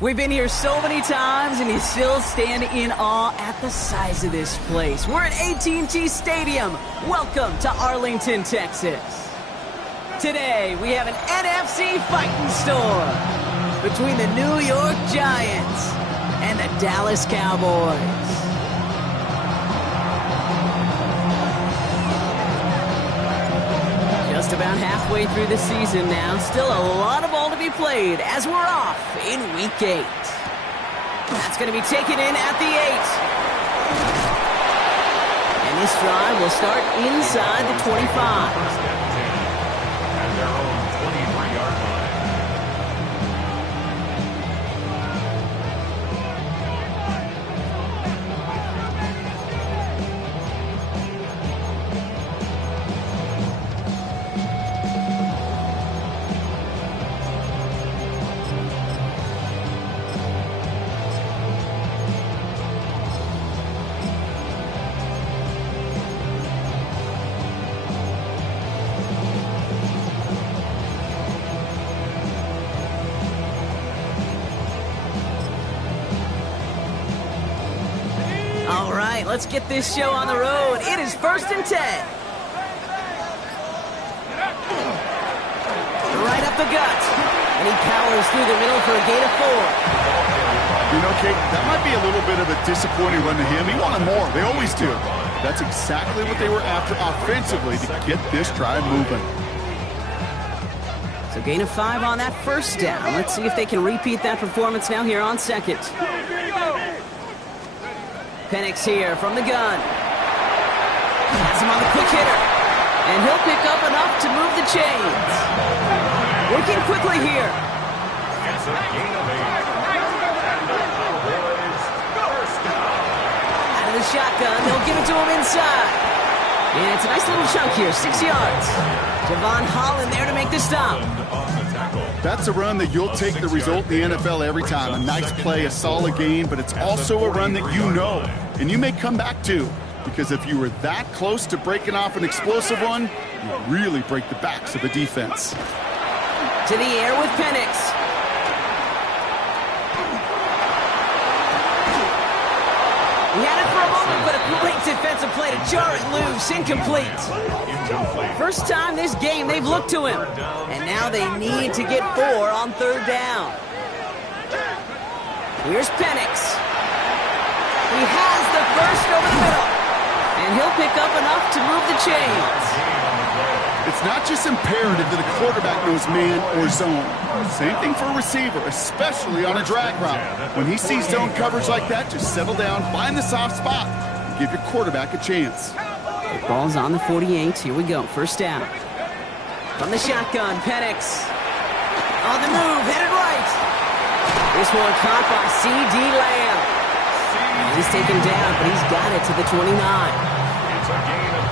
We've been here so many times, and you still stand in awe at the size of this place. We're at AT&T Stadium. Welcome to Arlington, Texas. Today, we have an NFC fighting storm between the New York Giants and the Dallas Cowboys. Just about halfway through the season now. Still a lot of ball to be played as we're off in Week 8. That's going to be taken in at the 8. And this drive will start inside the 25. And their own 23-yard line. All right, let's get this show on the road. It is 1st and 10. Right up the gut. And he powers through the middle for a gain of 4. You know, Kate, that might be a little bit of a disappointing run to him. He wanted more. They always do. That's exactly what they were after offensively to get this drive moving. So gain of 5 on that first down. Let's see if they can repeat that performance now here on second. Penix here from the gun. Has him on the quick hitter. And he'll pick up enough to move the chains. Working quickly here. It's a gain of 8. And the Cowboys first down. Out of the shotgun, they'll give it to him inside. And it's a nice little chunk here, 6 yards. Javon Holland there to make the stop. That's a run that you'll take the result in the NFL every time. A nice play, a solid game, but it's also a run that you know, and you may come back to. Because if you were that close to breaking off an explosive one, you really break the backs of the defense. To the air with Penix. He had it for a moment, but a great defensive play to jar it loose. Incomplete. First time this game they've looked to him. And now they need to get 4 on 3rd down. Here's Penix. He has the first over the middle. And he'll pick up enough to move the chains. It's not just imperative that a quarterback knows man or zone. Same thing for a receiver, especially on a drag route. When he sees zone coverage like that, just settle down, find the soft spot, and give your quarterback a chance. The ball's on the 48. Here we go. First down. From the shotgun, Penix. On the move, headed right. This one caught by C.D. Lamb. He's taken down, but he's got it to the 29.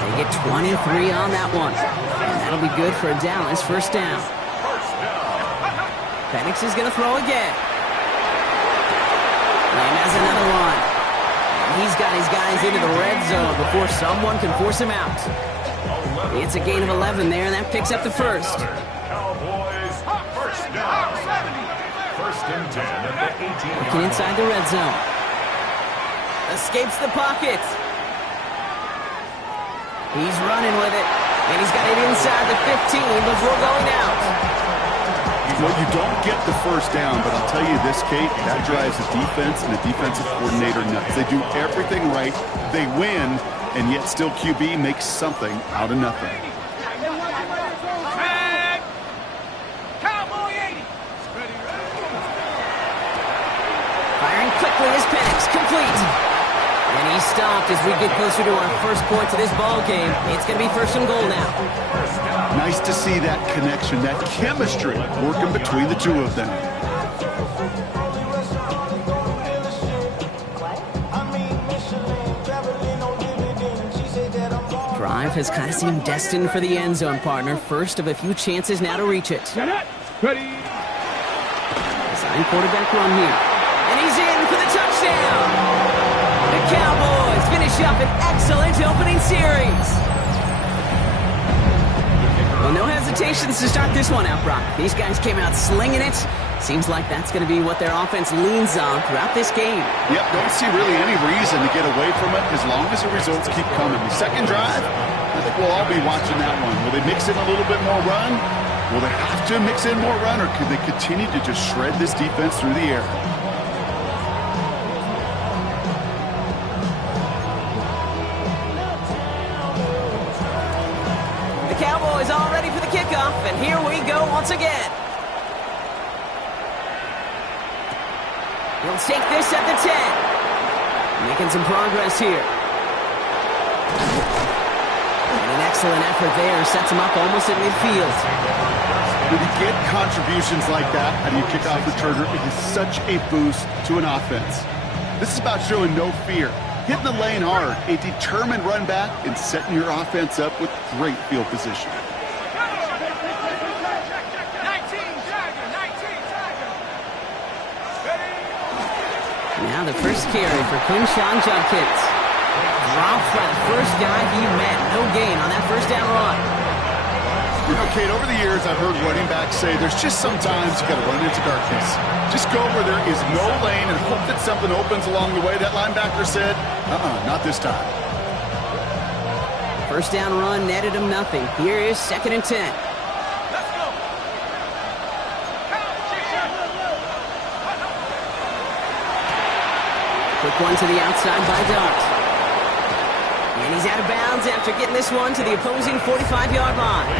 They get 23 on that one. And that'll be good for a Dallas first down. Penix is going to throw again. Lamb has another one. He's got his guys into the red zone before someone can force him out. It's a gain of 11 there, and that picks up the first. Cowboys first down. 1st and 10 at the 18. Working inside the red zone. Escapes the pocket. He's running with it, and he's got it inside the 15 before going out. Well, you don't get the first down, but I'll tell you this, Kate, that drives the defense and the defensive coordinator nuts. They do everything right, they win, and yet still QB makes something out of nothing. Firing quickly is Penix, complete. And he stopped as we get closer to our first points of this ball game. It's going to be first and goal now. Nice to see that connection, that chemistry working between the two of them. Drive has kind of seemed destined for the end zone, partner. First of a few chances now to reach it. Ready. Design quarterback run here. And he's in for the touchdown. The Cowboys finish up an excellent opening series. Well, no hesitations to start this one out, Brock. These guys came out slinging it. Seems like that's going to be what their offense leans on throughout this game. Yep, don't see really any reason to get away from it as long as the results keep coming. The second drive, I think we'll all be watching that one. Will they mix in a little bit more run? Will they have to mix in more run, or could they continue to just shred this defense through the air? The Cowboys all ready for the kickoff, and here we go once again. He'll take this at the 10. Making some progress here. And an excellent effort there. Sets him up almost at midfield. When you get contributions like that out of your kickoff returner, it is such a boost to an offense. This is about showing no fear, hitting the lane hard, a determined run back, and setting your offense up with great field position. Now the first carry for Quinshawn Judkins. Dropped by the first guy he met. No gain on that first down run. You know, Kate, over the years I've heard running backs say there's just sometimes you got to run into darkness. Just go where there is no lane and hope that something opens along the way. That linebacker said, not this time. First down run netted him nothing. Here is 2nd and 10. Quick one to the outside by Dart. And he's out of bounds after getting this one to the opposing 45-yard line.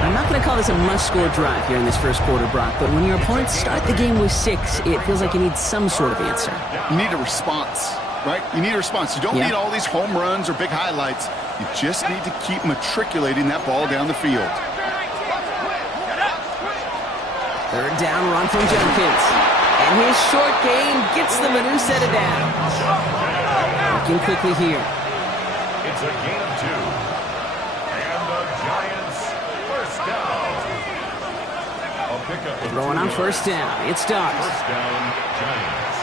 I'm not going to call this a must-score drive here in this first quarter, Brock, but when your opponents start the game with 6, it feels like you need some sort of answer. You need a response, right? You need a response. You don't need all these home runs or big highlights. You just need to keep matriculating that ball down the field. Third down run from Jenkins. And his short game gets them a new set of downs. Looking quickly here. It's a gain of 2. And the Giants first down. A pickup of Throwing on first down. It starts. First down, Giants.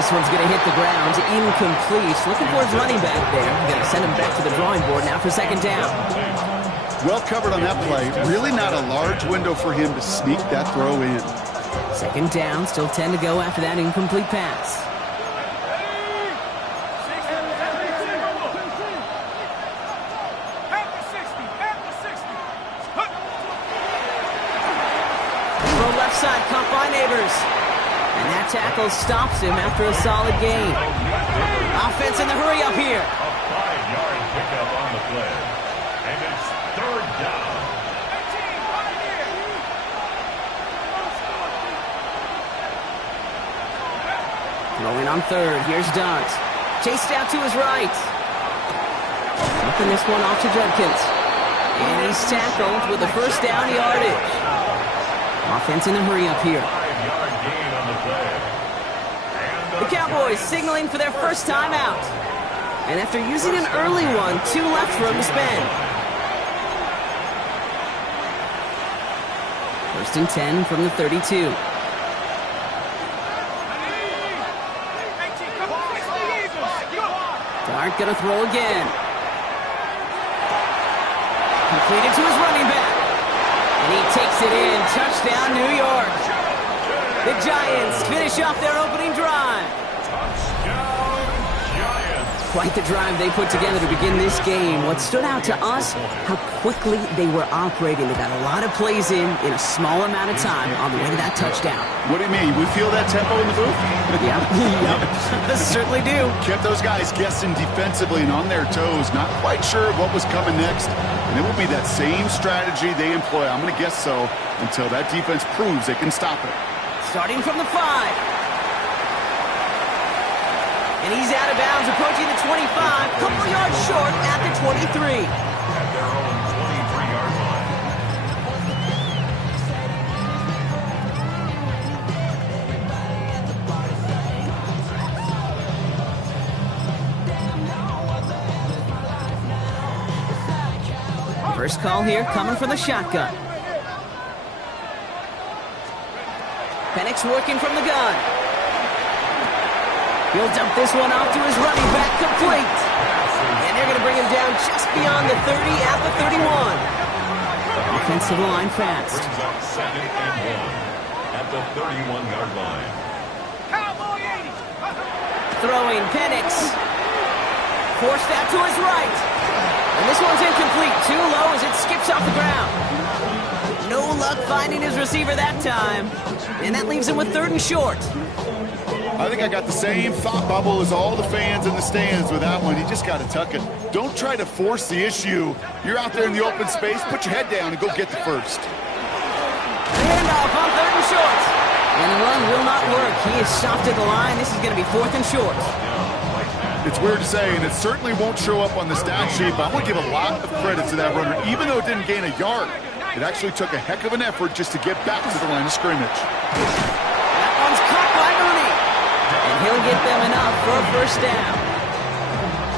This one's going to hit the ground. Incomplete. Looking for his running back there. Going to send him back to the drawing board now for second down. Well covered on that play. Really not a large window for him to sneak that throw in. Second down, still 10 to go after that incomplete pass. Throw left side, caught by Neighbors. And that tackle stops him after a solid gain. Offense in the hurry up here. A 5-yard pickup on the play. And it's third down. Throwing on third. Here's Dart. Chased out to his right. Flipping this one off to Judkins. And he's tackled with the first down yardage. Offense in the hurry up here. 5-yard gain on the play. The Cowboys signaling for their first time out. And after using an early one, 2 left for him to spend. First and 10 from the 32. Dart gonna throw again. Completed to his running back. And he takes it in. Touchdown, New York. The Giants finish off their opening drive. Touchdown, Giants. Quite the drive they put together to begin this game. What stood out to us, how quickly they were operating. They got a lot of plays in a small amount of time on the way to that touchdown. What do you mean? We feel that tempo in the booth? Yep. Certainly do. Kept those guys guessing defensively and on their toes, not quite sure what was coming next. And it will be that same strategy they employ, I'm going to guess so, until that defense proves they can stop it. Starting from the 5. And he's out of bounds, approaching the 25, couple yards short at the 23. At their own 23-yard line. First call here coming from the shotgun. Penix working from the gun. He'll dump this one off to his running back, complete. And they're going to bring him down just beyond the 30 at the 31. Offensive line fast. Brings up 2nd and 1 at the 31-yard line. Throwing Penix. Forced that to his right. And this one's incomplete. Too low as it skips off the ground. No luck finding his receiver that time. And that leaves him with 3rd and short. I think I got the same thought bubble as all the fans in the stands with that one. You just got to tuck it. Don't try to force the issue. You're out there in the open space. Put your head down and go get the first. Handoff on 3rd and short. And the run will not work. He is stopped at the line. This is going to be 4th and short. It's weird to say, and it certainly won't show up on the stat sheet, but I want to give a lot of credit to that runner. Even though it didn't gain a yard, it actually took a heck of an effort just to get back to the line of scrimmage. That one's caught by Mooney. And he'll get them enough for a first down.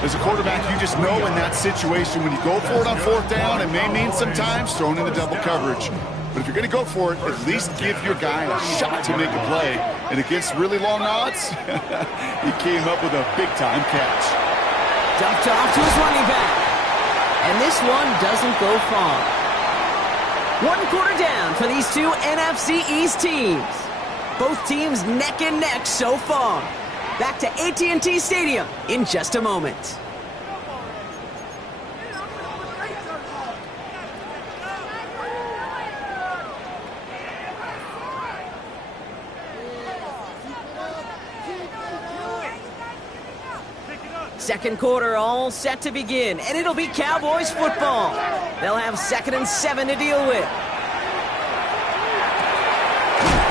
As a quarterback, you just know in that situation when you go for it on 4th down, it may mean sometimes throwing in the double coverage. But if you're going to go for it, at least give your guy a shot to make a play. And against really long odds, he came up with a big-time catch. Dumped off to his running back. And this one doesn't go far. 1 quarter down for these two NFC East teams. Both teams neck and neck so far. Back to AT&T Stadium in just a moment. Second quarter all set to begin, and it'll be Cowboys football. They'll have 2nd and 7 to deal with.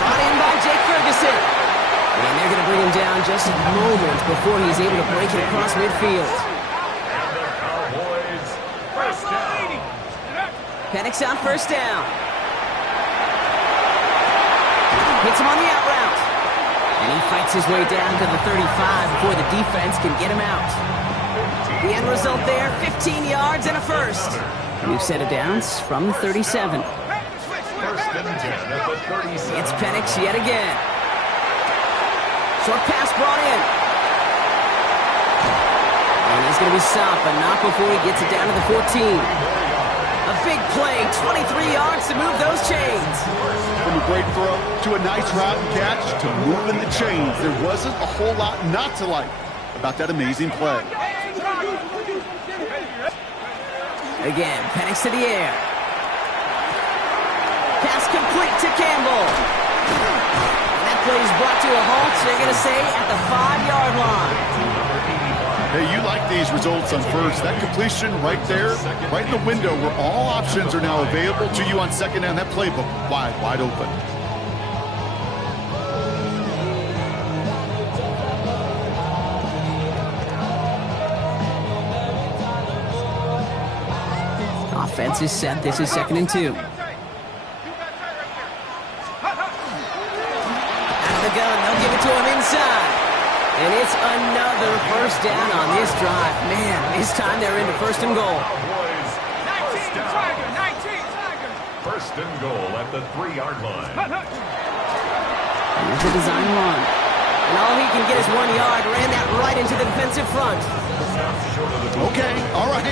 Brought in by Jake Ferguson. And they're going to bring him down just a moment before he's able to break it across midfield. And the Cowboys, first down. Penix on first down. Hits him on the out route. And he fights his way down to the 35 before the defense can get him out. The end result there, 15 yards and a first. New set of downs from the 37. First and 10 at the 37. It's Penix yet again. Short pass brought in. And he's going to be stopped, but not before he gets it down to the 14. A big play, 23 yards to move those chains. From a great throw to a nice route and catch to moving the chains, there wasn't a whole lot not to like about that amazing play. Again, Penix to the air. Pass complete to Campbell. And that play is brought to a halt, so they're going to say at the 5-yard line. Hey, you like these results on first. That completion right there, right in the window where all options are now available to you on 2nd down. That playbook wide open. Offense is set. This is 2nd and 2. Out of the gun, they'll give it to him inside. And it's another first down on this drive. Man, this time they're into 1st and goal. Cowboys, first down. First and goal at the 3-yard line. Here's the design run. And all he can get is 1 yard. Ran that right into the defensive front. Okay, all right.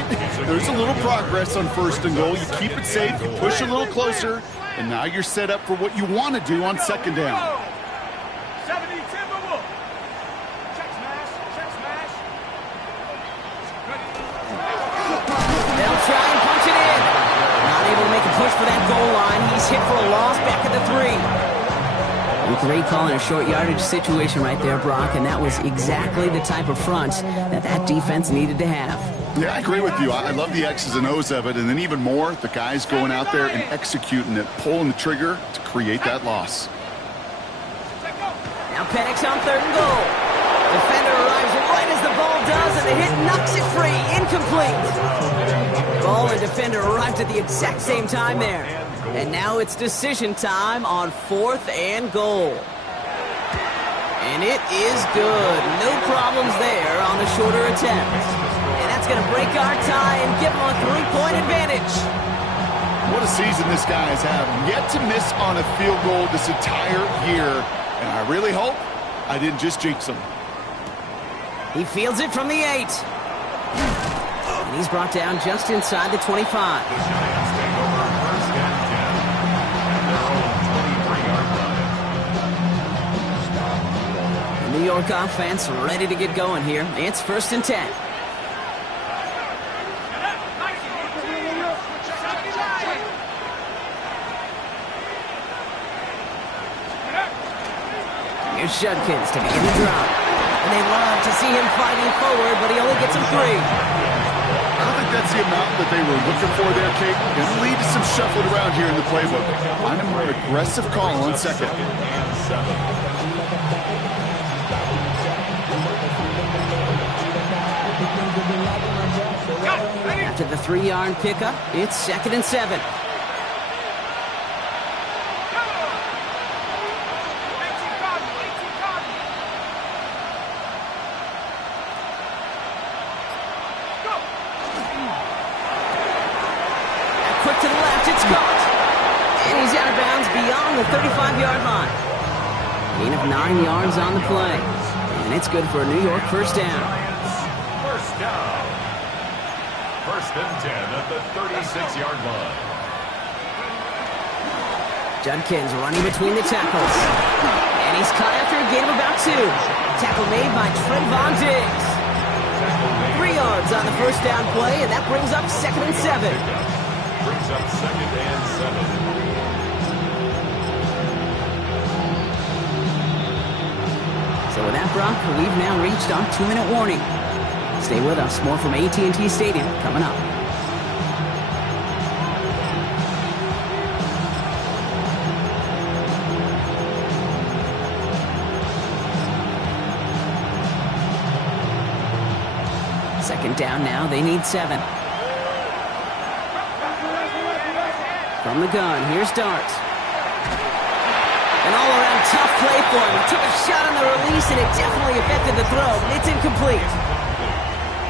There's a little progress on 1st and goal. You keep it safe, you push a little closer, and now you're set up for what you want to do on 2nd down. for that goal line. He's hit for a loss back at the 3. Great call in a short yardage situation right there, Brock, and that was exactly the type of front that defense needed to have. Yeah, I agree with you. I love the X's and O's of it, and then even more, the guys going out there and executing it, pulling the trigger to create that loss. Now Penix on 3rd and goal. Defender arrives right as the ball does, and the hit knocks it free. Incomplete. Ball and defender arrived at the exact same time there. And now it's decision time on 4th and goal. And it is good. No problems there on the shorter attempt. And that's going to break our tie and give them a 3-point advantage. What a season this guy has had. Yet to miss on a field goal this entire year. And I really hope I didn't just jinx him. He fields it from the 8. And he's brought down just inside the 25. The Giants take over 1st and 10 at their own 23-yard line. The New York offense ready to get going here. It's 1st and 10. Here's Judkins to begin the drive. And they love to see him fighting forward, but he only gets him 3. I don't think that's the amount that they were looking for there, Kate. It'll lead to some shuffling around here in the playbook. Find a more aggressive call on 2nd. After the 3-yard pickup, it's 2nd and 7. Quick to the left, it's caught. And he's out of bounds beyond the 35-yard line. Gain of 9 yards on the play. And it's good for a New York 1st down. First down. 1st and 10 at the 36-yard line. Judkins running between the tackles. And he's caught after a gain of about 2. Tackle made by Trayvon Diggs. 3 yards on the 1st down play, and that brings up 2nd and 7. Brings up 2nd and 7. So with that, Brock, we've now reached our 2-minute warning. Stay with us. More from AT&T Stadium coming up. Second down now. They need 7. From the gun, here's Dart. An all-around tough play for him. He took a shot on the release, and it definitely affected the throw, but it's incomplete.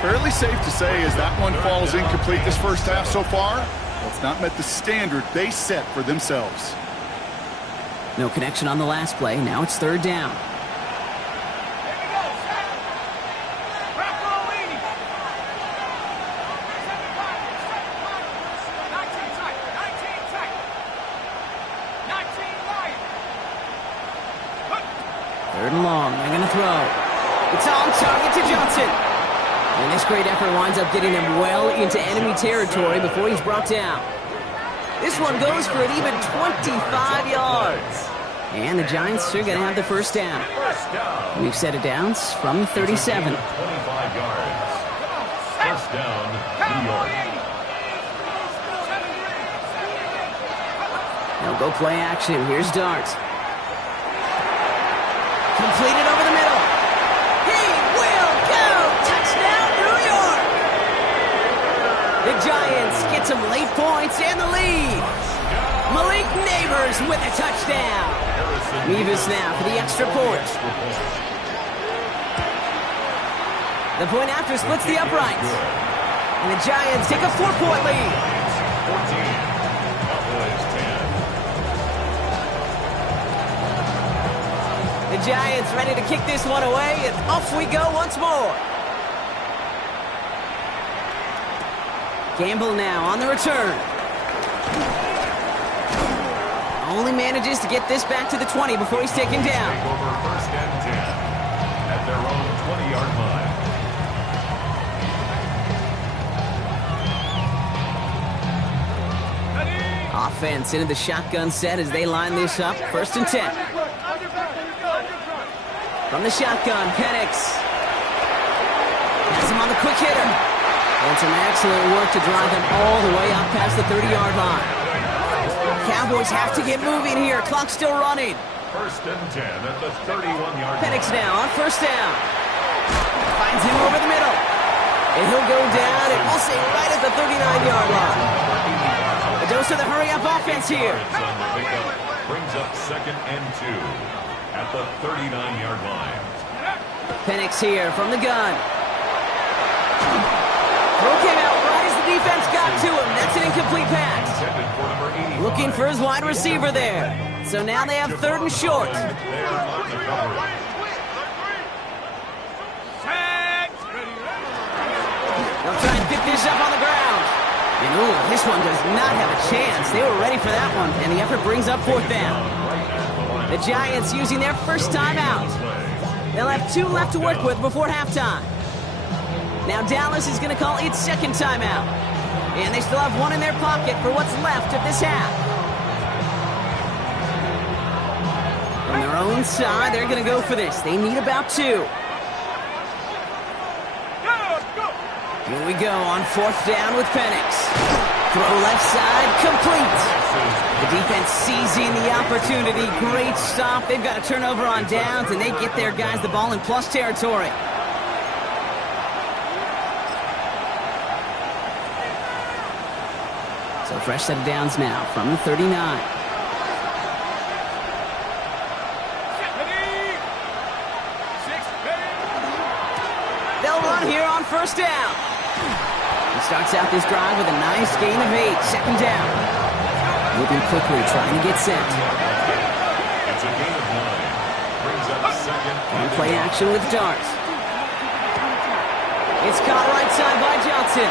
Fairly safe to say as that one falls incomplete this first half so far, well, it's not met the standard they set for themselves. No connection on the last play. Now it's 3rd down. Third and long. They're going to throw. It's on target to Johnson. And this great effort winds up getting him well into enemy territory before he's brought down. This one goes for an even 25 yards. And the Giants are going to have the 1st down. We've set it down from the 37. 25 yards. 1st down, New York. They'll go play action. Here's Dart. Completed over the middle. He will go! Touchdown, New York! The Giants get some late points and the lead. Malik Neighbors with a touchdown. Mevis now for the extra point. The point after splits the uprights. And the Giants take a 4-point lead. 14. Cowboys 10. The Giants ready to kick this one away, and off we go once more. Gamble now on the return. Only manages to get this back to the 20 before he's taken down. Take over 1st and 10 at their own 20-yard line. Offense into the shotgun set as they line this up. 1st and 10. From the shotgun, Penix. Has him on the quick hitter. And some excellent work to drive them all the way up past the 30-yard line. Cowboys have to get moving here. Clock's still running. 1st and 10 at the 31-yard line. Penix now on 1st down. Finds him over the middle. And he'll go down, and we'll say right at the 39-yard line. A dose of the hurry-up offense here. Brings up 2nd and 2 at the 39-yard line. Penix here from the gun. Throw came out right as the defense got to him. That's an incomplete pass. Looking for his wide receiver there. So now they have 3rd and short. They'll try and pick this up on the ground. And ooh, this one does not have a chance. They were ready for that one, and the effort brings up 4th down. The Giants using their first timeout. They'll have 2 left to work with before halftime. Now Dallas is going to call its 2nd timeout. And they still have 1 in their pocket for what's left of this half. On their own side, they're going to go for this. They need about 2. Here we go on 4th down with Penix. Throw left side, complete. The defense seizing the opportunity. Great stop. They've got a turnover on downs, and they get their guys the ball in plus territory. So fresh set of downs now from the 39. They'll run here on 1st down. He starts out this drive with a nice gain of 8. 2nd down. Moving quickly, trying to get set. It's a gain of 9. Brings up 2nd. And play action with Darts. It's caught right side by Johnson.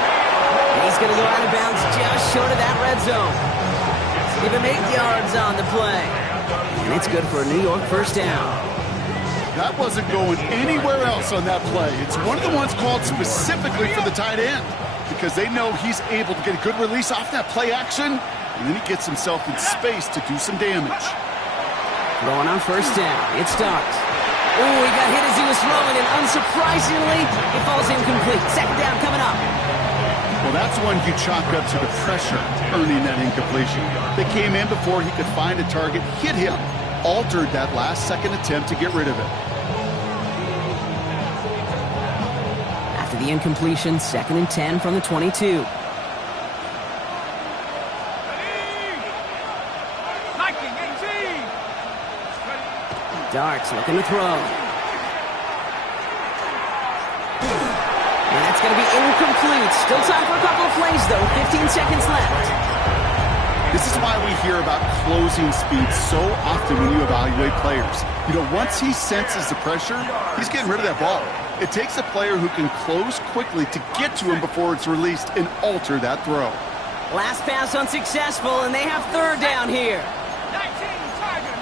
He's going to go out of bounds just short of that red zone. Give him 8 yards on the play. And it's good for a New York 1st down. That wasn't going anywhere else on that play. It's one of the ones called specifically for the tight end because they know he's able to get a good release off that play action, and then he gets himself in space to do some damage. Throwing on 1st down. It starts. Oh, he got hit as he was throwing, and unsurprisingly, it falls incomplete. 2nd down coming up. Well, that's one you chalk up to the pressure earning that incompletion. They came in before he could find a target, hit him, altered that last-second attempt to get rid of it. After the incompletion, 2nd and 10 from the 22. Darts looking to throw. And that's going to be incomplete. Still time for a couple of plays, though. 15 seconds left. This is why we hear about closing speed so often when you evaluate players. You know, once he senses the pressure, he's getting rid of that ball. It takes a player who can close quickly to get to him before it's released and alter that throw. Last pass unsuccessful, and they have 3rd down here. 19 Tiger.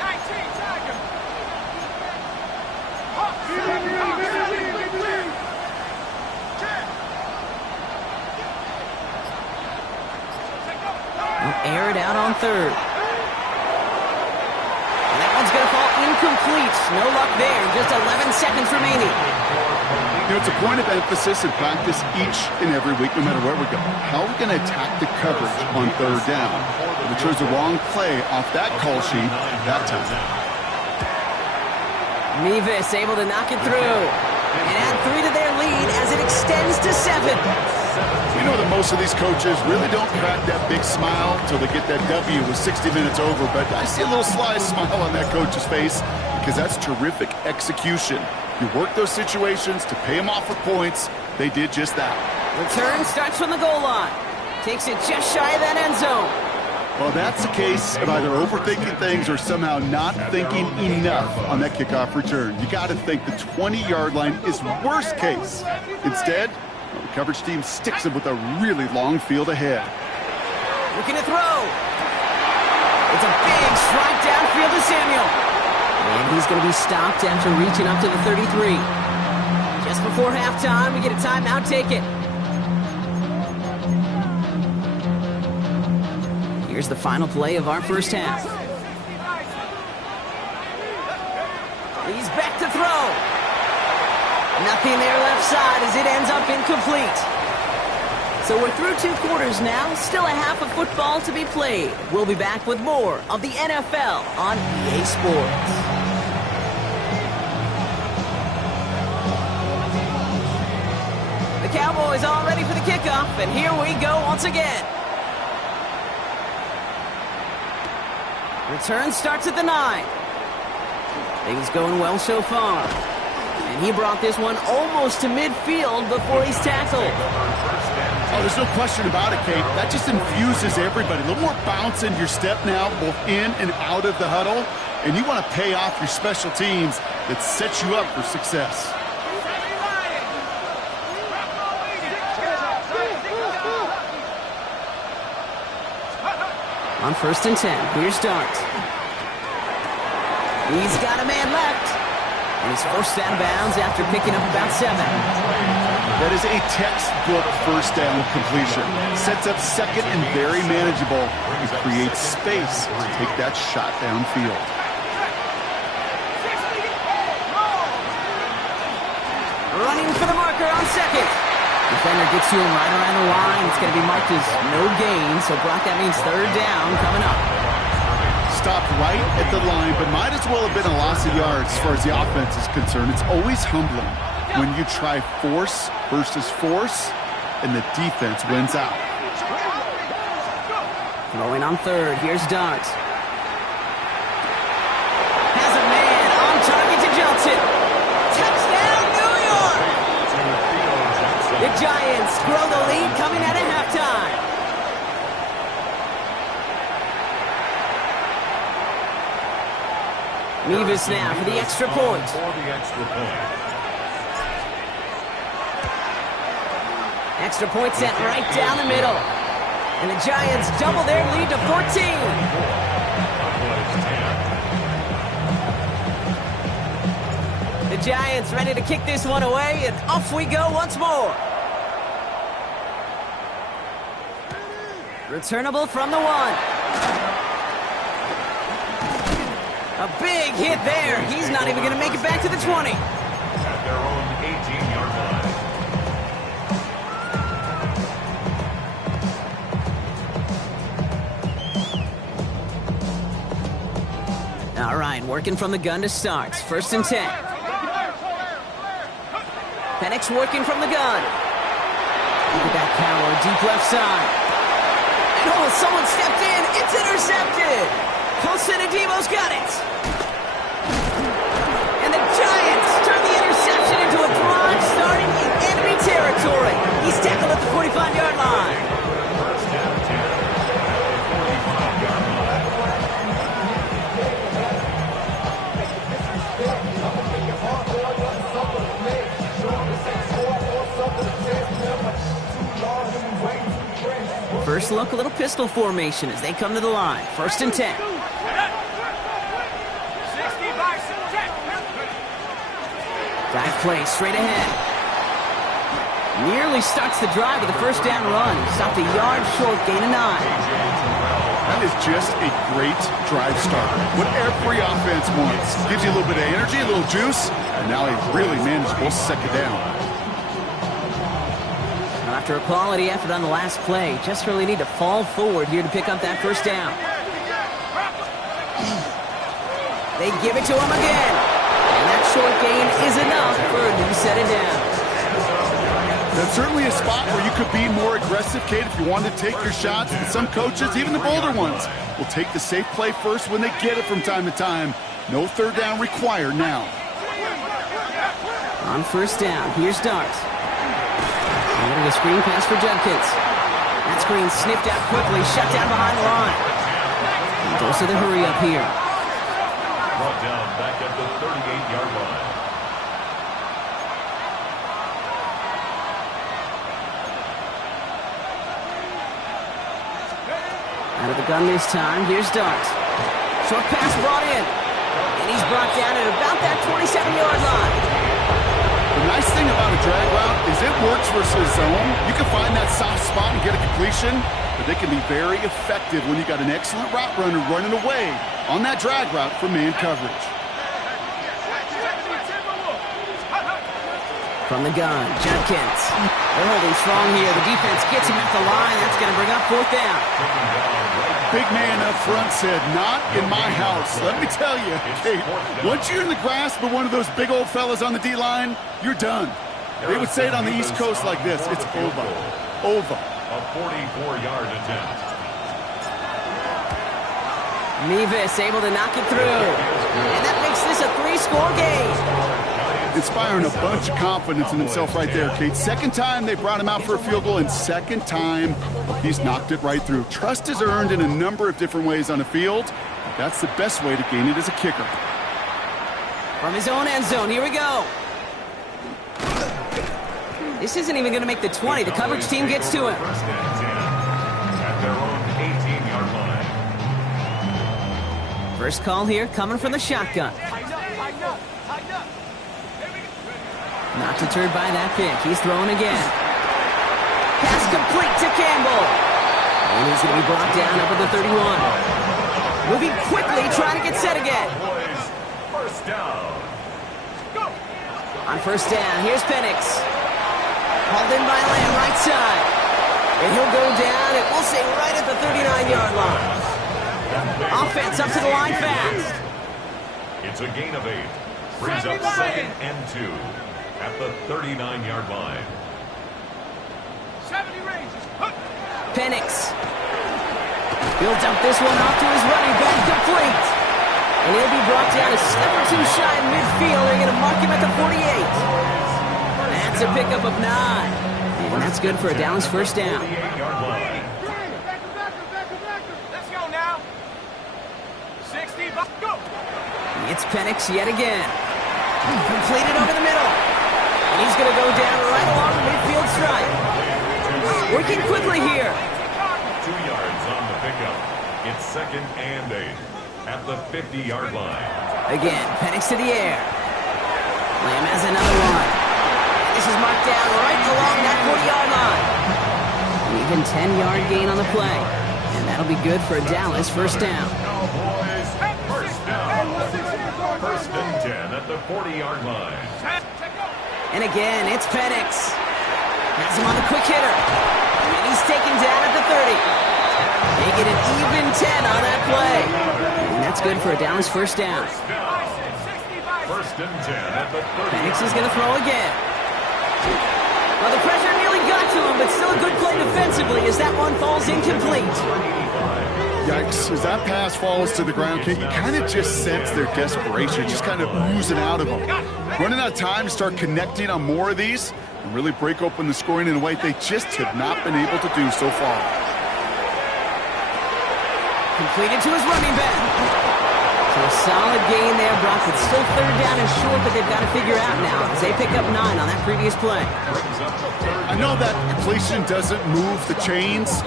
Air it out on 3rd. And that one's going to fall incomplete. No luck there. Just 11 seconds remaining. You know, it's a point of emphasis in practice each and every week, no matter where we go. How are we going to attack the coverage on 3rd down? We chose the wrong play off that call sheet that time. Mevis able to knock it through and add 3 to their lead as it extends to 7. You know that most of these coaches really don't crack that big smile until they get that W with 60 minutes over, but I see a little sly smile on that coach's face because that's terrific execution. You work those situations to pay them off for points. They did just that. Return starts from the goal line. Takes it just shy of that end zone. Well, that's the case of either overthinking things or somehow not thinking enough on that kickoff return. You got to think the 20-yard line is worst case. Instead, the coverage team sticks him with a really long field ahead. Looking to throw. It's a big strike downfield to Samuel. And he's going to be stopped after reaching up to the 33. Just before halftime, we get a timeout. Take it. Here's the final play of our first half. He's back to throw. Nothing there left side as it ends up incomplete. So we're through 2 quarters now, still a half of football to be played. We'll be back with more of the NFL on EA Sports. The Cowboys all ready for the kickoff, and here we go once again. Return starts at the 9. Things going well so far. And he brought this one almost to midfield before he's tackled. Oh, there's no question about it, Kate. That just infuses everybody. A little more bounce in your step now, both in and out of the huddle. And you want to pay off your special teams that sets you up for success. On 1st and 10, here's Dart. He's got a man left. And he's forced out of bounds after picking up about 7. That is a textbook first down completion. Sets up second and very manageable. It creates space to take that shot downfield. Running for the marker on 2nd. Defender gets to him right around the line. It's going to be marked as no gain. So, Brock, that means 3rd down coming up. Stopped right at the line, but might as well have been a loss of yards as far as the offense is concerned. It's always humbling when you try force versus force, and the defense wins out. Throwing on 3rd. Here's Dart. Has a man on target to Johnson. Touchdown, New York! The Giants grow the lead coming out of halftime. Mevis now for the extra point. Extra point sent right down the middle. And the Giants double their lead to 14. The Giants ready to kick this one away, and off we go once more. Returnable from the 1. A big hit there. He's not even going to make it back to the 20. At their own 18-yard line. All right, working from the gun to start. 1st and 10. Penix working from the gun. Look at that power, deep left side. And oh, someone stepped in. It's intercepted. Colson Adebo's got it. And the Giants turn the interception into a drive starting in enemy territory. He's tackled at the 45-yard line. First look, a little pistol formation as they come to the line. 1st and 10. Dive play straight ahead. Nearly starts the drive with a 1st down run. Stopped a yard short, gain of 9. That is just a great drive starter. What every offense wants. Gives you a little bit of energy, a little juice, and now he really manageable 2nd down. After a quality effort on the last play, just really need to fall forward here to pick up that 1st down. They give it to him again. And that short gain is enough for a new set of downs. That's certainly a spot where you could be more aggressive, Kate, if you want to take your shots. And some coaches, even the bolder ones, will take the safe play first when they get it from time to time. No 3rd down required now. On 1st down, here's Dart. Getting a screen pass for Judkins. That screen sniffed out quickly, shut down behind the line. And goes to the hurry up here. Brought down back at the 38-yard line. Out of the gun this time, here's Dart. Short pass brought in. And he's brought down at about that 27-yard line. The nice thing about a drag route is it works versus zone. You can find that soft spot and get a completion. but they can be very effective when you got an excellent route runner running away on that drag route for man coverage. From the gun, Jenkins. They're holding strong here. The defense gets him at the line. That's going to bring up 4th down. Big man up front said, not in my house. Let me tell you, Kate, once you're in the grasp of one of those big old fellas on the D-line, you're done. They would say it on the East Coast like this. It's over. Over. A 44-yard attempt. Mevis able to knock it through. And that makes this a 3-score game. Inspiring a bunch of confidence in himself right there, Kate. Second time they brought him out for a field goal, and second time he's knocked it right through. Trust is earned in a number of different ways on the field. That's the best way to gain it as a kicker. From his own end zone, here we go. This isn't even going to make the 20. The coverage team gets to him. First and 10 at their own 18-yard line. First call here coming from the shotgun. Not deterred by that pick. He's throwing again. Pass complete to Campbell. And he's going to be brought down up at the 31. Moving quickly, trying to get set again. First down. On first down, here's Penix. Hauled in by Lamb, right side. And he'll go down, and we'll say right at the 39-yard line. Offense up to the line fast. It's a gain of 8. Brings up 2nd and 2 at the 39-yard line. 70 ranges. Penix. He'll dump this one off to his running back, complete. And he'll be brought down a step or two shy in midfield. They're going to mark him at the 48. That's a pickup of 9. And that's good for a Dallas first down. Let's go now. 60, go. It's Penix yet again. Completed over the middle. And he's going to go down right along the midfield stripe. Working quickly here. 2 yards on the pickup. It's 2nd and 8 at the 50-yard line. Again, Penix to the air. Lamb has another one. This is marked down right along that 40-yard line. An even 10-yard gain on the play. And that'll be good for a Dallas first down. Cowboys first down. First and 10 at the 40-yard line. And again, it's Penix. Has him on the quick hitter. And he's taken down at the 30. They get an even 10 on that play. And that's good for a Dallas first down. First and 10 at the 30. Penix is going to throw again. Well, the pressure nearly got to him, but still a good play defensively as that one falls incomplete. Yikes, as that pass falls to the ground, Kate, you kind of just sense their desperation, just kind of oozing out of them. Running out of time to start connecting on more of these and really break open the scoring in a way they just have not been able to do so far. Completed to his running back. So a solid gain there, Brock. It's still 3rd down and short, but they've got to figure out now as they pick up 9 on that previous play. I know that completion doesn't move the chains.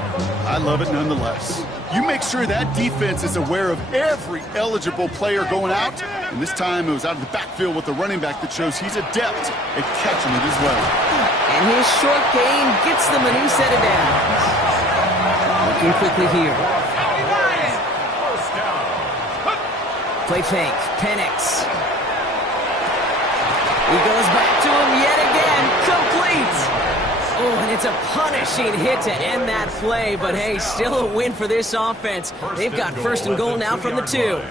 I love it nonetheless. You make sure that defense is aware of every eligible player going out, and this time it was out of the backfield with a running back that shows he's adept at catching it as well. And his short gain gets them a new set of downs. Looking quickly here. Play fake, Penix. He goes back to him yet again, complete. Oh, and it's a punishing hit to end that play, but hey, still a win for this offense. They've got first and goal now from the 2.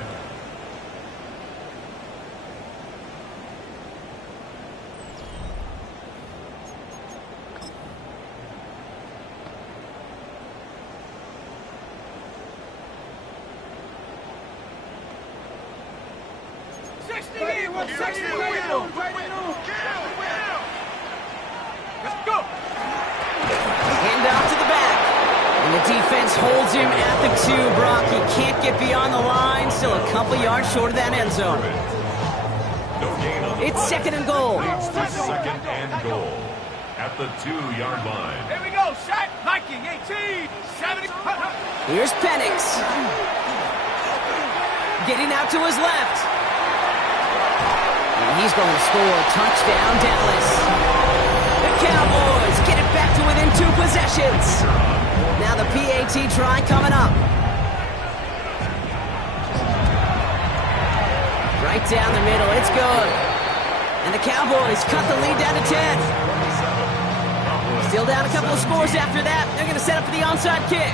Handoff to the back. And the defense holds him at the 2, Brock. He can't get beyond the line. Still a couple yards short of that end zone. It's 2nd and goal. Leads to 2nd and goal at the 2-yard line. Here we go. Shot. Viking 18. 70. Here's Penix. Getting out to his left. And he's going to score. Touchdown, Dallas. The Cowboys get it back to within 2 possessions. Now the PAT try coming up. Right down the middle, it's good. And the Cowboys cut the lead down to 10. Still down a couple of scores after that. They're going to set up for the onside kick.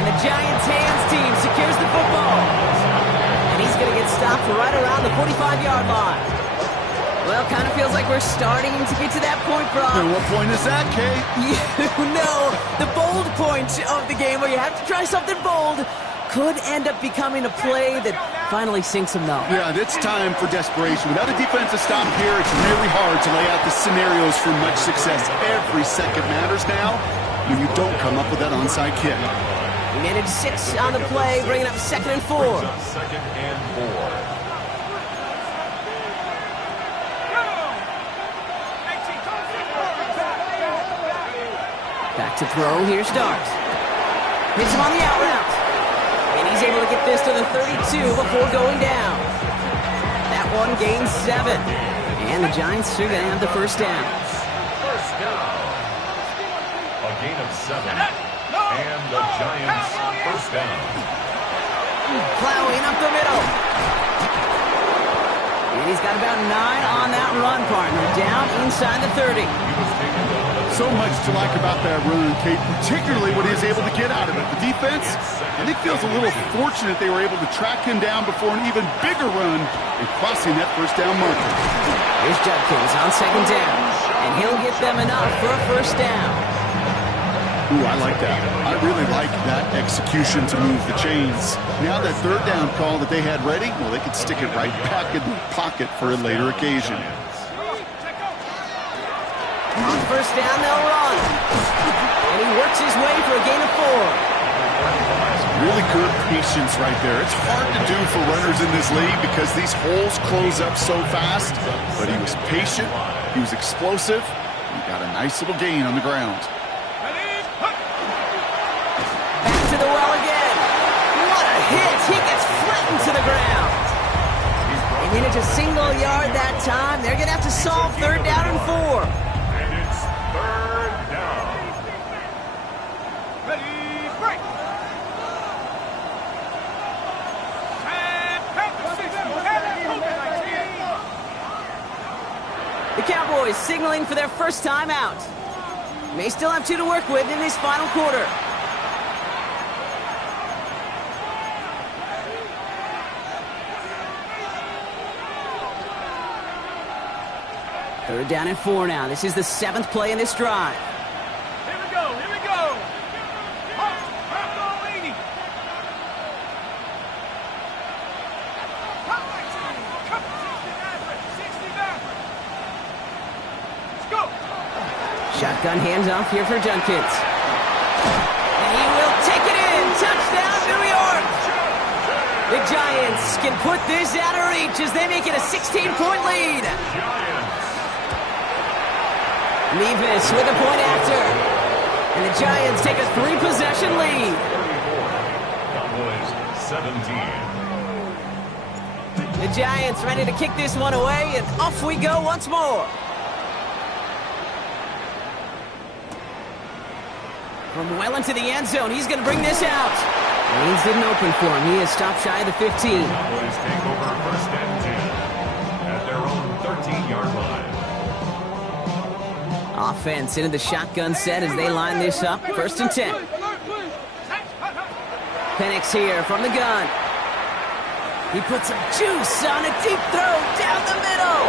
And the Giants hands team secures the football. And he's going to get stopped right around the 45-yard line. Well, kind of feels like we're starting to get to that point, Brock. And what point is that, Kay? You know, the bold point of the game where you have to try something bold could end up becoming a play that finally sinks them, though. Yeah, it's time for desperation. Without a defensive stop here, it's really hard to lay out the scenarios for much success. Every second matters now when you don't come up with that onside kick. We managed 6 on the play, bringing up 2nd and 4. Second and 4. Back to throw, here starts. Hits him on the out route. And he's able to get this to the 32 before going down. That one gains 7. And the Giants are going to have the first down. First down. A gain of 7. And the Giants first down. Plowing up the middle. And he's got about 9 on that run, partner. Down inside the 30. So much to like about that run, Kate, particularly what he was able to get out of it. The defense, I think, feels a little fortunate they were able to track him down before an even bigger run and crossing that first down marker. Here's Judkins on 2nd down, and he'll get them enough for a first down. Ooh, I like that. I really like that execution to move the chains. Now that 3rd down call that they had ready, well, they could stick it right back in the pocket for a later occasion. On first down, they'll run. And he works his way for a gain of 4. Really good patience right there. It's hard to do for runners in this league because these holes close up so fast. But he was patient. He was explosive. He got a nice little gain on the ground. Back to the well again. What a hit. He gets flattened to the ground. They manage a single yard that time. They're going to have to solve 3rd down and 4. Third down. Ready, break. The Cowboys signaling for their first time out. May still have 2 to work with in this final quarter. Third down and 4 now. This is the 7th play in this drive. Here we go, here we go. Hop, leading. Hop, 60 back. Let's go. Shotgun handoff here for Judkins. And he will take it in. Touchdown, New York. The Giants can put this out of reach as they make it a 16-point lead. Nevis with a point after. And the Giants take a 3-possession lead. Cowboys 17. The Giants ready to kick this one away, and off we go once more. From well into the end zone, he's going to bring this out. Lanes didn't open for him. He is stopped shy of the 15. Cowboys take over first and 10 at their own 13-yard line. Offense into the shotgun set as they line this up. 1st and 10. Penix here from the gun. He puts some juice on a deep throw down the middle.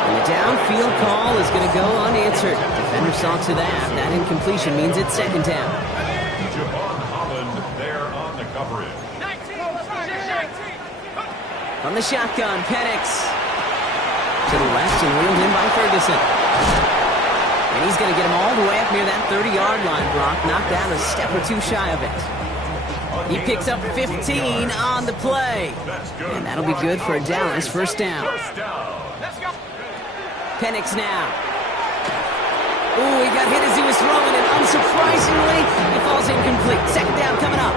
And the downfield call is going to go unanswered. Defender saw to that. That incompletion means it's 2nd down. Javon Holland there on the coverage. From the shotgun, Penix to the left and wheeled in by Ferguson. And he's going to get him all the way up near that 30-yard line, Brock. Knocked down a step or 2 shy of it. He picks up 15 on the play. And that'll be good for a Dallas first down. Penix now. Ooh, he got hit as he was throwing, and unsurprisingly, he falls incomplete. 2nd down coming up.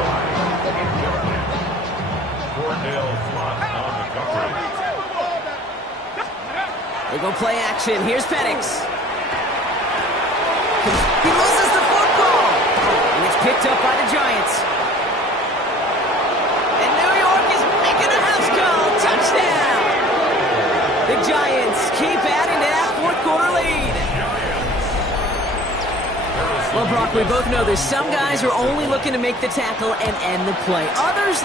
The They go play action. Here's Penix. He loses the football. And it's picked up by the Giants. And New York is making a house call. Touchdown. The Giants keep adding to that fourth quarter lead. Well, Brock, we both know there's some guys who are only looking to make the tackle and end the play. Others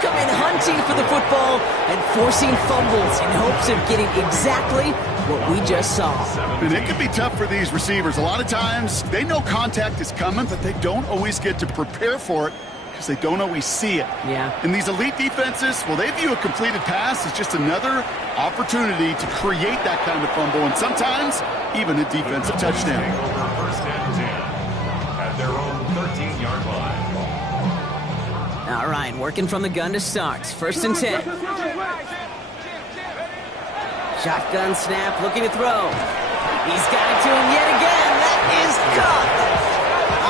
come in hunting for the football and forcing fumbles in hopes of getting exactly what we just saw. And it can be tough for these receivers. A lot of times, they know contact is coming, but they don't always get to prepare for it because they don't always see it. Yeah. And these elite defenses, well, they view a completed pass as just another opportunity to create that kind of fumble, and sometimes even a defensive touchdown. First and 10 at their own 13-yard line. All right, working from the gun to start. First and 10. Shotgun snap, looking to throw. He's got it to him yet again. That is caught.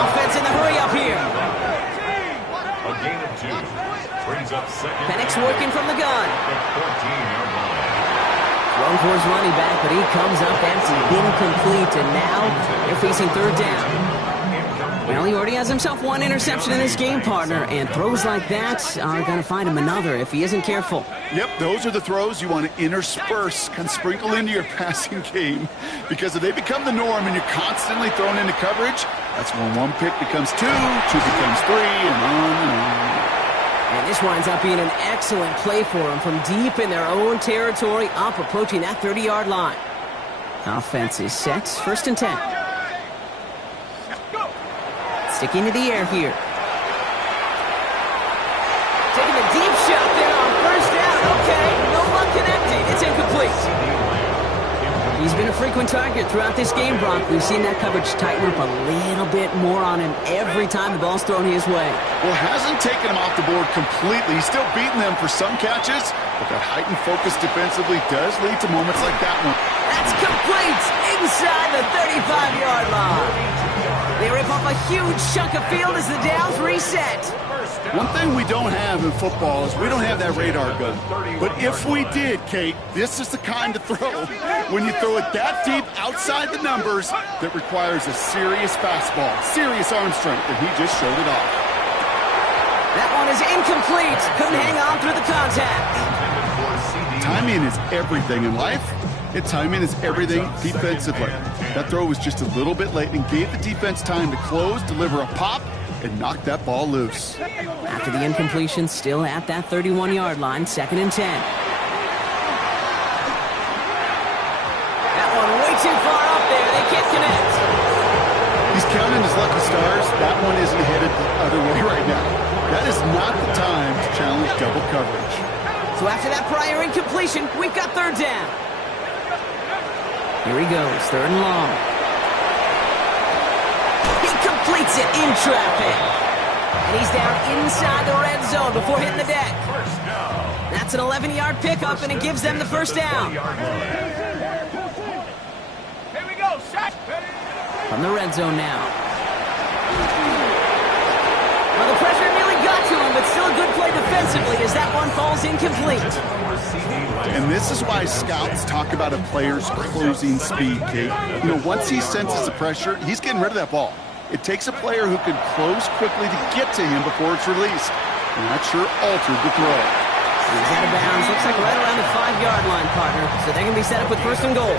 Offense in the hurry up here. A gain of 2. Brings up second. Penix working from the gun. The 14-yard line. Thrown towards running back, but he comes up empty, incomplete, and now they're facing third down. Well, he already has himself one interception in this game, partner, and throws like that are going to find him another if he isn't careful. Yep, those are the throws you want to intersperse, kind of sprinkle into your passing game, because if they become the norm and you're constantly thrown into coverage, that's when one pick becomes 2, 2 becomes 3, and on and on. And this winds up being an excellent play for them from deep in their own territory, up approaching that 30-yard line. Offense is set, first and 10. Sticking to the air here. Taking a deep shot there on first down. Okay, no luck connecting. It's incomplete. He's been a frequent target throughout this game, Brock. We've seen that coverage tighten up a little bit more on him every time the ball's thrown his way. Well, it hasn't taken him off the board completely. He's still beating them for some catches, but that heightened focus defensively does lead to moments like that one. That's complete inside the 35-yard line. They rip off a huge chunk of field as the downs reset. One thing we don't have in football is we don't have that radar gun. But if we did, Kate, this is the kind of throw, when you throw it that deep outside the numbers, that requires a serious fastball, serious arm strength, and he just showed it off. That one is incomplete. Couldn't hang on through the contact. Timing is everything in life. And timing is everything defensively. That throw was just a little bit late and gave the defense time to close, deliver a pop, and knock that ball loose. After the incompletion, still at that 31-yard line, second and 10. That one way too far up there. They can't connect. He's counting his lucky stars. That one isn't headed the other way right now. That is not the time to challenge double coverage. So after that prior incompletion, we've got third down. Here he goes, third and long. He completes it in traffic. And he's down inside the red zone before hitting the deck. That's an 11-yard pickup, and it gives them the first down. Here we go, shot. From the red zone now. Well, the pressure nearly got to him, but still a good play defensively as that one falls incomplete. And this is why scouts talk about a player's closing speed, Kate. You know, once he senses the pressure, he's getting rid of that ball. It takes a player who can close quickly to get to him before it's released. And that sure altered the throw. He's out of bounds. Looks like right around the 5-yard line, partner. So they're going to be set up with first and goal.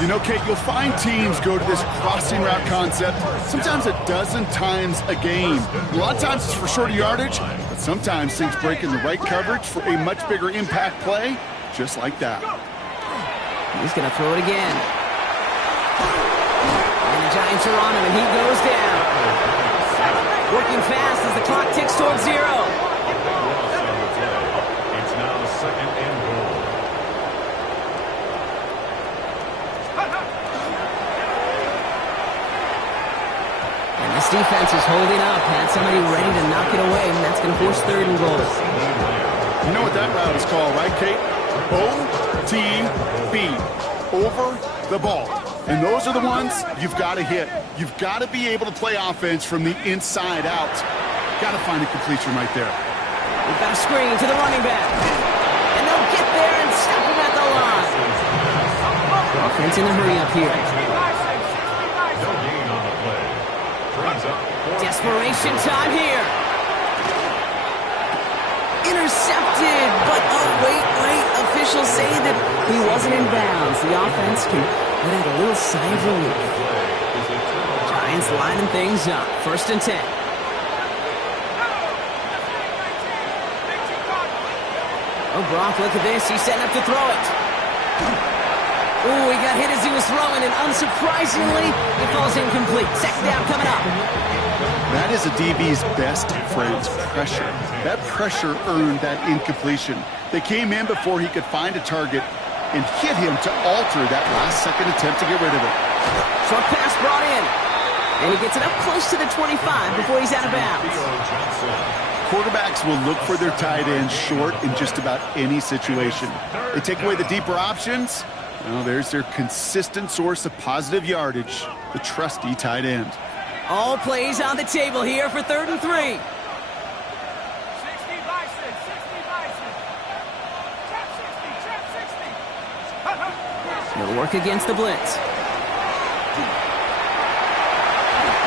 You know, Kate, you'll find teams go to this crossing route concept sometimes a dozen times a game. A lot of times it's for shorter yardage, but sometimes things break in the right coverage for a much bigger impact play, just like that. He's going to throw it again. And the Giants are on him, and he goes down. Working fast as the clock ticks towards 0. It's now second and goal. And this defense is holding up. Had somebody ready to knock it away, and that's going to force third and goal. You know what that route is called, right, Kate? OTB, over the ball. And those are the ones you've got to hit. You've got to be able to play offense from the inside out. Got to find a completion right there. We've got a screen to the running back. And they'll get there and stop him at the line. Offense in a hurry up here. No gain on the play. Brings up fourth. Desperation time here. Intercepted, but oh, wait. Officials say that he wasn't in bounds. The offense can let out a little sigh of relief. Giants lining things up. 1st and 10. Oh, Brock, look at this. He's setting up to throw it. Oh, he got hit as he was throwing, and unsurprisingly, it falls incomplete. 2nd down coming up. That is a DB's best friend, pressure. That pressure earned that incompletion. They came in before he could find a target and hit him to alter that last-second attempt to get rid of it. Short pass brought in. And he gets it up close to the 25 before he's out of bounds. Quarterbacks will look for their tight end short in just about any situation. They take away the deeper options. Well, there's their consistent source of positive yardage, the trusty tight end. All plays on the table here for 3rd and 3. 60 Bison, 60 Bison. Trap 60. He'll work against the blitz.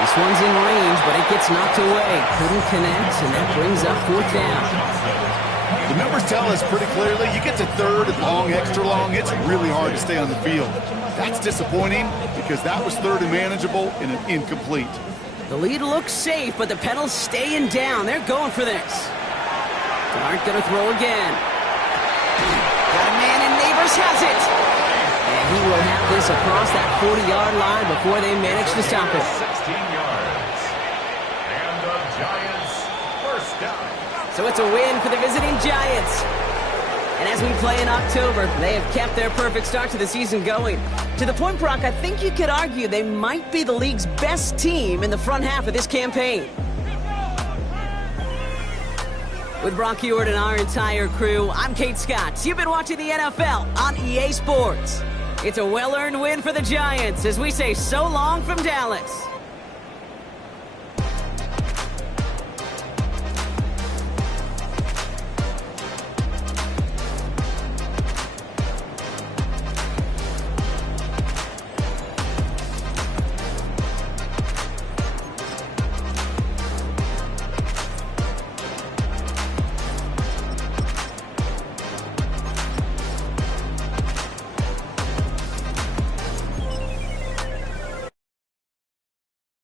This one's in range, but it gets knocked away. Couldn't connect, and that brings up 4th down. The numbers tell us pretty clearly, you get to 3rd and long, extra long, it's really hard to stay on the field. That's disappointing because that was 3rd and manageable and an incomplete. The lead looks safe, but the pedal's staying down. They're going for this. Dart going to throw again. Got a man, and Neighbors has it. And he will have this across that 40-yard line before they manage to stop it. 16 yards. And the Giants 1st down. So it's a win for the visiting Giants. And as we play in October, they have kept their perfect start to the season going. To the point, Brock, I think you could argue they might be the league's best team in the front half of this campaign. With Brock Heward and our entire crew, I'm Kate Scott. You've been watching the NFL on EA Sports. It's a well-earned win for the Giants as we say so long from Dallas.